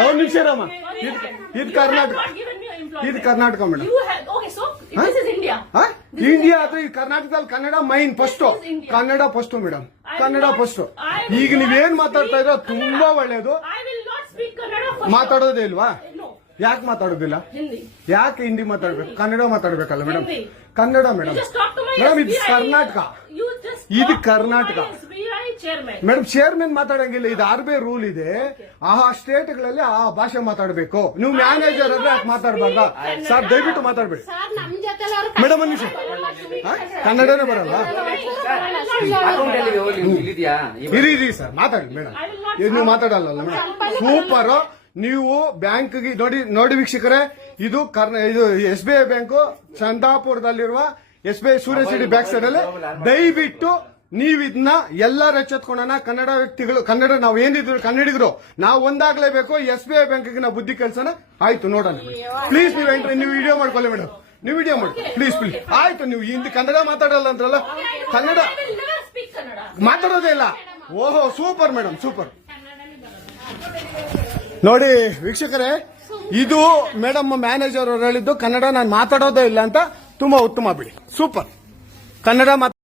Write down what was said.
ಒಂದು ನಿಮಿಷ ರಾಮ, ಇದು ಕರ್ನಾಟಕ, ಇದು ಕರ್ನಾಟಕ ಮೇಡಮ್. ಇಂಡಿಯಾ ಅದು ಈ ಕರ್ನಾಟಕದಲ್ಲಿ Kannada main first, Kannada first madam, Kannada first. ಈಗ ನೀವೇನ್ ಮಾತಾಡ್ತಾ ಇರೋ ತುಂಬಾ ಒಳ್ಳೇದು. ಮಾತಾಡೋದೇ ಇಲ್ವಾ? ಯಾಕೆ ಮಾತಾಡೋದಿಲ್ಲ? ಯಾಕೆ ಹಿಂದಿ ಮಾತಾಡ್ಬೇಕು? ಕನ್ನಡ ಮಾತಾಡ್ಬೇಕಲ್ಲ ಮೇಡಮ್? ಕನ್ನಡ ಮೇಡಮ್. ಮೇಡಮ್ ಇದು ಕರ್ನಾಟಕ, ಇದು ಕರ್ನಾಟಕ ಮೇಡಮ್. ಚೇರ್ಮನ್ ಮಾತಾಡಂಗಿಲ್ಲ, ಇದು ಆರ್ಬಿ ರೂಲ್ ಇದೆ. ಆ ಸ್ಟೇಟ್ಗಳಲ್ಲಿ ಆ ಭಾಷೆ ಮಾತಾಡಬೇಕು. ನೀವು ಮ್ಯಾನೇಜರ್ ಆದ್ರೆ ಯಾಕೆ ಮಾತಾಡ್ಬಾರ್ದ ಸರ್? ದಯವಿಟ್ಟು ಮಾತಾಡ್ಬೇಡಿ ಮೇಡಮ್. ಒಂದು ನಿಮಿಷ, ಕನ್ನಡನೇ ಬರಲ್ಲ? ಇರಿ ಸರ್, ಮಾತಾಡಿ ಮೇಡಮ್. ನೀವು ಮಾತಾಡಲ್ಲ ಮೇಡಮ್? ಸೂಪರ್. ನೀವು ಬ್ಯಾಂಕ್ಗೆ ನೋಡಿ ವೀಕ್ಷಕರೇ, ಇದು SBI ಬ್ಯಾಂಕು ಚಂದಾಪುರದಲ್ಲಿರುವ SBI ಸೂರ್ಯ ಸಿಟಿ ಬ್ಯಾಕ್ ಸೈಡ್ ಅಲ್ಲಿ. ದಯವಿಟ್ಟು ನೀವು ಇದನ್ನ ಎಲ್ಲರೂ ಎಚ್ಚೆತ್ಕೊಳ್ಳೋಣ. ಕನ್ನಡ ವ್ಯಕ್ತಿಗಳು, ಕನ್ನಡ ನಾವು ಏನಿದ್ರು ಕನ್ನಡಿಗರು, ನಾವು ಒಂದಾಗ್ಲೇಬೇಕು. SBI ಬ್ಯಾಂಕ್ಗೆ ನಾವು ಬುದ್ಧಿ ಕಲ್ಸೋಣ. ಆಯ್ತು, ನೋಡೋಣ ಪ್ಲೀಸ್. ನೀವು ವಿಡಿಯೋ ಮಾಡ್ಕೊಳ್ಳಿ ಮೇಡಮ್, ನೀವು ವಿಡಿಯೋ ಮಾಡಿ ಪ್ಲೀಸ್ ಪ್ಲೀಸ್. ಆಯ್ತು, ನೀವು ಹಿಂದಿ ಕನ್ನಡ ಮಾತಾಡಲ್ಲ ಅಂದ್ರಲ್ಲ? ಕನ್ನಡ ಮಾತಾಡೋದೇ ಇಲ್ಲ. ಓಹೋ, ಸೂಪರ್ ಮೇಡಮ್, ಸೂಪರ್. ನೋಡಿ ವೀಕ್ಷಕರೇ, ಇದು ಮೇಡಮ್ ಮ್ಯಾನೇಜರ್ ಅವರು ಹೇಳಿದ್ದು ಕನ್ನಡ ನಾನು ಮಾತಾಡೋದೇ ಇಲ್ಲ ಅಂತ. ತುಂಬಾ ಉತ್ತಮ ಬಿಡಿ, ಸೂಪರ್. ಕನ್ನಡ